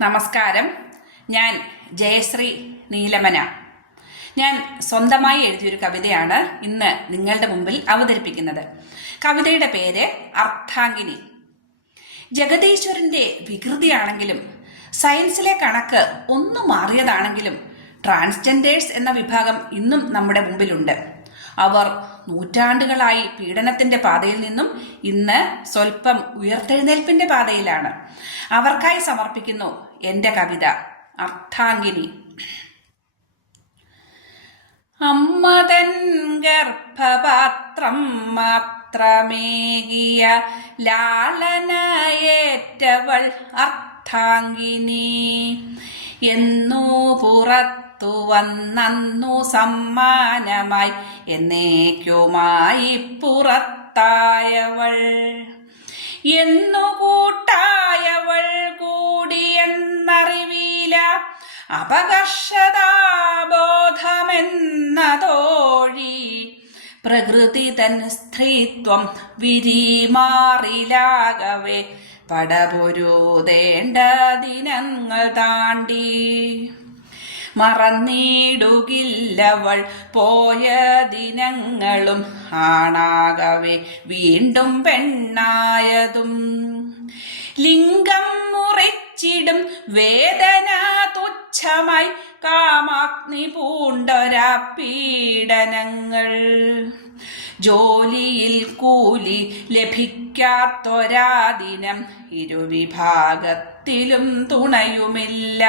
നമസ്കാരം. ഞാൻ ജയശ്രീ നീലമന. ഞാൻ സ്വന്തമായി എഴുതിയൊരു കവിതയാണ് ഇന്ന് നിങ്ങളുടെ മുമ്പിൽ അവതരിപ്പിക്കുന്നത്. കവിതയുടെ പേര് അർത്ഥാംഗിനി. ജഗദീശ്വരന്റെ വികൃതിയാണെങ്കിലും സയൻസിലെ കണക്ക് ഒന്നു മാറിയതാണെങ്കിലും ട്രാൻസ്ജെൻഡേഴ്സ് എന്ന വിഭാഗം ഇന്നും നമ്മുടെ മുമ്പിലുണ്ട്. അവർ നൂറ്റാണ്ടുകളായി പീഡനത്തിന്റെ പാതയിൽ നിന്നും ഇന്ന് സ്വല്പം ഉയർത്തെഴുന്നേൽപ്പിന്റെ പാതയിലാണ്. അവർക്കായി സമർപ്പിക്കുന്നു എന്റെ കവിത അർത്ഥാംഗിനി. അമ്മതൻ ഗർഭപാത്രം മാത്രമേകിയ ലാളനയേറ്റവൾ അർത്ഥാംഗിനി. എന്നു പുറത്തു വന്നു സമ്മാനമായി എന്നേക്കുമായി പുറത്തായവൾ. എന്നു കൂട്ടായവൾ കൂടിയെന്നറിവില അപകർഷതാബോധമെന്നതോഴി. പ്രകൃതി തൻ സ്ത്രീത്വം വിരിമാറിലാകവേ പടപൊരുതേണ്ട ദിനങ്ങൾ താണ്ടി. മറന്നിടുകില്ലവൾ പോയ ദിനങ്ങളും ആണാകവേ വീണ്ടും പെണ്ണായതും. ലിംഗം മുറിച്ചിടും വേദന തുച്ഛമായി കാമാഗ്നി പൂണ്ടൊരാ പീഡനങ്ങൾ. ജോലിയിൽ കൂലി ലഭിക്കാത്തൊരാ ദിനം ഇരുവിഭാഗത്തിലും തുണയുമില്ല.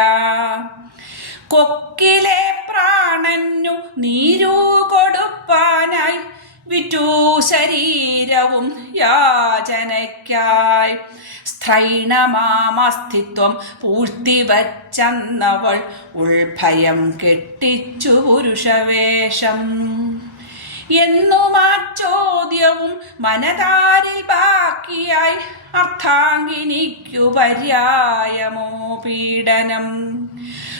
കൊക്കിലെ പ്രാണനു നീരു കൊടുപ്പാനായി വിറ്റു ശരീരവും യാചനയ്ക്കായി. സ്ത്രൈണമാമസ്തിത്വം പൂഴ്ത്തിവച്ചന്നവൾ ഉൾഭയം കെട്ടിച്ചു പുരുഷവേഷം. എന്നും ആ ചോദ്യവും മനതാരിൽ ബാക്കിയായി അർത്ഥാംഗിനിക്കു പര്യായമോ പീഡനം.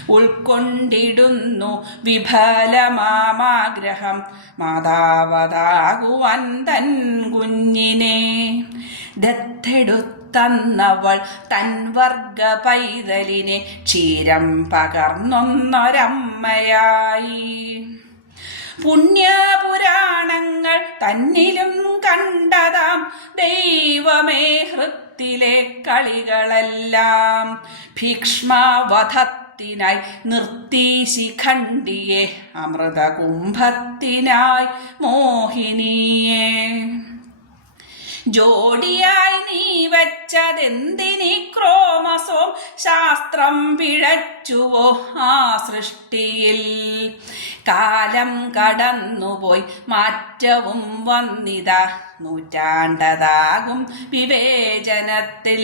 ഉൾക്കൊണ്ടിടുന്നു വിഫലമാഗ്രഹം മാതാവതാകുവാൻ തൻ കുഞ്ഞിനെ. ദത്തെടുത്തന്നവൾ തൻ വർഗ പൈതലിനെ ക്ഷീരം പകർന്നൊന്നൊരമ്മയായി. പുണ്യപുരാണങ്ങൾ തന്നിലും കണ്ടതാം ദൈവമേ ഹൃത്തിലെ കളികളെല്ലാം. ഭീക്ഷ്മവധത്തിനായി നിർത്തി ശിഖണ്ഡിയെ അമൃതകുംഭത്തിനായി മോഹിനിയെ. ജോഡിയായി നീ വച്ചതെന്തിനി ക്രോമസോം ശാസ്ത്രം പിഴച്ചുവോ ആ സൃഷ്ടിയിൽ. കാലം കടന്നുപോയി മാറ്റവും വന്നിതാ നൂറ്റാണ്ടതാകും വിവേചനത്തിൽ.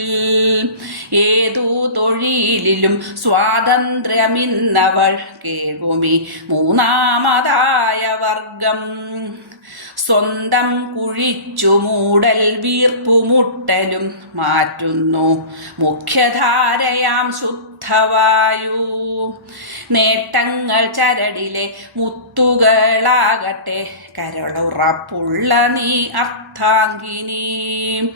ഏതു തൊഴിലിലും സ്വാതന്ത്ര്യമിന്നവൾ കേൾക്കുമി മൂന്നാമതായ വർഗം. സ്വന്തം കുഴിച്ചു മൂടൽ വീർപ്പുമുട്ടലും മാറ്റുന്നു മുഖ്യധാരയാം ശുദ്ധവായു. നേട്ടങ്ങൾ ചരടിലെ മുത്തുകളാകട്ടെ കരളുറപ്പുള്ള നീ അർത്ഥാംഗിനി.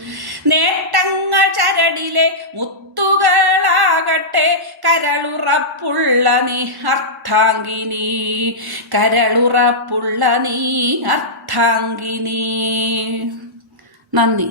നേട്ടങ്ങൾ ചരടിലെ മുത്തുകളാകട്ടെ കരളുറപ്പുള്ള നീ അർത്ഥാംഗിനി. കരളുറപ്പുള്ള നീ അർത്ഥാംഗിനി. നന്ദി.